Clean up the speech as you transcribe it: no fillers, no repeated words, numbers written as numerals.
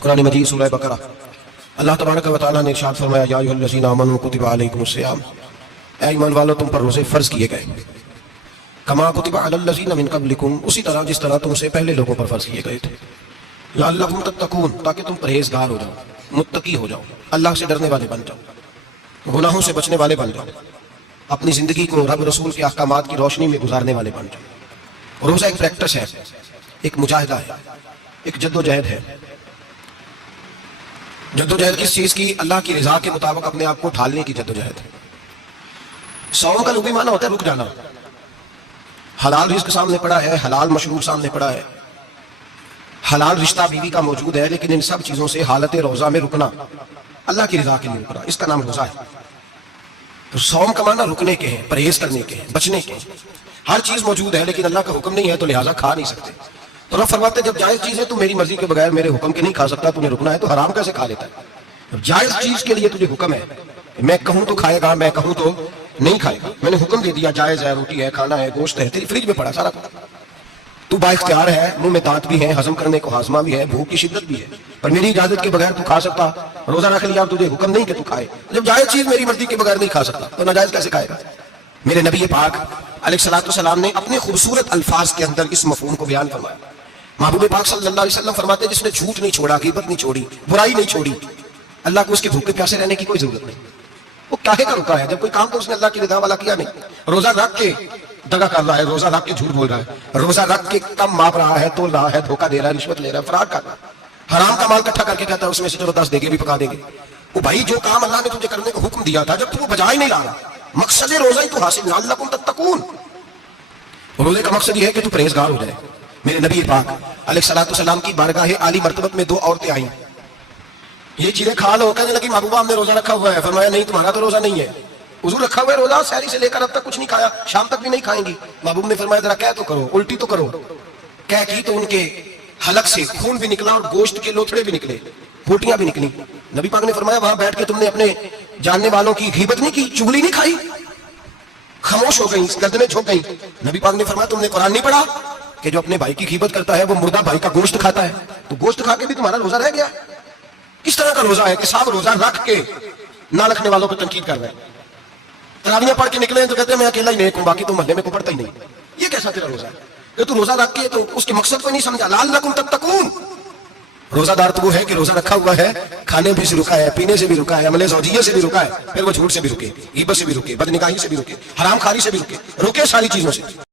قرآن مجید سورہ بقرہ اللہ تبارک و تعالیٰ نے ارشاد فرمایا یا ایھا الذین آمنوا کتب علیکم الصیام، اے ایمان والو تم پر روزے فرض کیے گئے، کما کتب علی الذین من قبلکم، اسی طرح جس طرح تم سے پہلے لوگوں پر فرض کیے گئے تھے، لعلکم تتقون، تاکہ تم پرہیزگار ہو جاؤ، متقی ہو جاؤ، اللہ سے ڈرنے والے بن جاؤ، گناہوں سے بچنے والے بن جاؤ، اپنی زندگی کو رب رسول کے احکامات کی روشنی میں گزارنے والے بن جاؤ۔ روزہ ایک پریکٹس ہے، ایک مجاہدہ ہے، ایک جد و جہد ہے۔ جد و جہد کس چیز کی؟ اللہ کی رضا کے مطابق اپنے آپ کو ڈھالنے کی جد و جہد ہے۔ صوم کا لغوی معنی ہوتا ہے رک جانا، حلال رزق سامنے پڑا ہے، حلال مشروب سامنے پڑا ہے، حلال رشتہ بیوی کا موجود ہے، لیکن ان سب چیزوں سے حالت روزہ میں رکنا، اللہ کی رضا کے لیے رکنا، اس کا نام روزہ ہے۔ تو صوم کا معنی رکنے کے ہیں، پرہیز کرنے کے ہیں، بچنے کے ہیں۔ ہر چیز موجود ہے لیکن اللہ کا حکم نہیں ہے تو لہٰذا کھا نہیں سکتے۔ تو رب فرماتے ہیں جب جائز چیز ہے تو میری مرضی کے بغیر میرے حکم کے نہیں کھا سکتا، تمہیں رکنا ہے تو حرام کیسے کھا لیتا ہے؟ جب جائز چیز کے لیے تجھے حکم ہے، میں کہوں تو کھائے گا، میں کہوں تو نہیں کھائے گا، میں نے حکم دے دیا جائز ہے، روٹی ہے، کھانا ہے، گوشت ہے، تیری فریج میں پڑا سارا کچھ، تو با اختیار ہے، منہ میں دانت بھی ہے، ہضم کرنے کو ہاضمہ بھی ہے، بھوک کی شدت بھی ہے، پر میری اجازت کے بغیر تو کھا سکتا، روزہ رکھ لیا تجھے حکم نہیں کہ تو کھائے۔ جب جائز چیز میری مرضی کے بغیر نہیں کھا سکتا تو ناجائز کیسے کھائے گا؟ میرے نبی پاک علیہ الصلوۃ والسلام نے اپنے خوبصورت الفاظ کے اندر اس مفہوم کو بیان فرمایا۔ محبوب پاک صلی اللہ علیہ وسلم فرماتے ہیں جس نے جھوٹ نہیں چھوڑا، غیبت نہیں چھوڑی، برائی نہیں چھوڑی، اللہ کو اس کے بھوکے پیاسے رہنے کی کوئی ضرورت نہیں۔ وہ کاہے کا رکا ہے؟ جب کوئی کام تو اس نے اللہ کی رضا والا کیا نہیں۔ روزہ رکھ کے دغا کر رہا ہے، روزہ رکھ کے جھوٹ بول رہا ہے، روزہ رکھ کے کم ماپ رہا ہے، تول رہا ہے، دھوکہ دے رہا ہے، رشوت لے رہا ہے، فراڈ کر رہا ہے، حرام کا مال اکٹھا کر کے کہتا ہے اس میں سے چلو 10 دے گے بھی پکا دیں گے۔ وہ بھائی جو کام اللہ نے تجھے کرنے کا حکم دیا تھا جب تو وہ بجا ہی نہیں لا رہا، مقصد روزہ ہی تو حاصل، لعلکم تتقون۔ روزے کا مقصد یہ ہے کہ تو پرہیزگار ہو جائے۔ میرے نبی پاک علیہ الصلوۃ والسلام کی بارگاہ عالی مرتبت میں 2 عورتیں آئیں، یہ چیزیں کھا لو، کہنے لگی محبوبہ ہم نے روزہ رکھا ہوا ہے۔ فرمایا نہیں تمہارا تو روزہ نہیں ہے، حضور رکھا ہوا ہے روزہ، سحری سے لے کر اب تک کچھ نہیں کھایا، شام تک بھی نہیں کھائیں گی۔ محبوب نے فرمایا ذرا کہہ تو کرو، الٹی تو کرو۔ کہہ کی تو ان کے حلق سے خون بھی نکلا اور گوشت کے لوتھڑے بھی نکلے، بوٹیاں بھی نکلی۔ نبی پاک نے فرمایا وہاں بیٹھ کے تم نے اپنے جاننے والوں کی غیبت نہیں کی، چغلی نہیں کھائی؟ خاموش ہو گئی، گردنیں جھک گئی۔ نبی پاک نے فرمایا تم نے قرآن نہیں پڑھا کہ جو اپنے بھائی کی غیبت کرتا ہے وہ مردہ بھائی کا گوشت کھاتا ہے؟ تو گوشت کھا کے بھی تمہارا روزہ رہ گیا۔ کس طرح کا روزہ ہے کہ صاحب روزہ رکھ کے نہ رکھنے والوں پہ تنقید کر رہے ہیں؟ تراویح پڑھ کے نکلے ہیں تو کہتے ہیں میں اکیلا ہی نیک ہوں، باقی تو محلے میں کوئی پڑھتا ہی نہیں۔ یہ کیسا تیرا روزہ ہے کہ تو روزہ رکھ کے تو اس کے مقصد کو نہیں سمجھا؟ لعلکم تتقون۔ روزہ دار تو وہ ہے کہ روزہ رکھا ہوا ہے، کھانے بھی سے رکا ہے، پینے سے بھی رکا ہے، عمل زوجیہ سے بھی رکا ہے، پھر وہ جھوٹ سے بھی رکے، غیبت سے بھی رکے، بدنگاہی سے بھی رکے، حرام خواری سے بھی رکے، رکے ساری چیزوں سے۔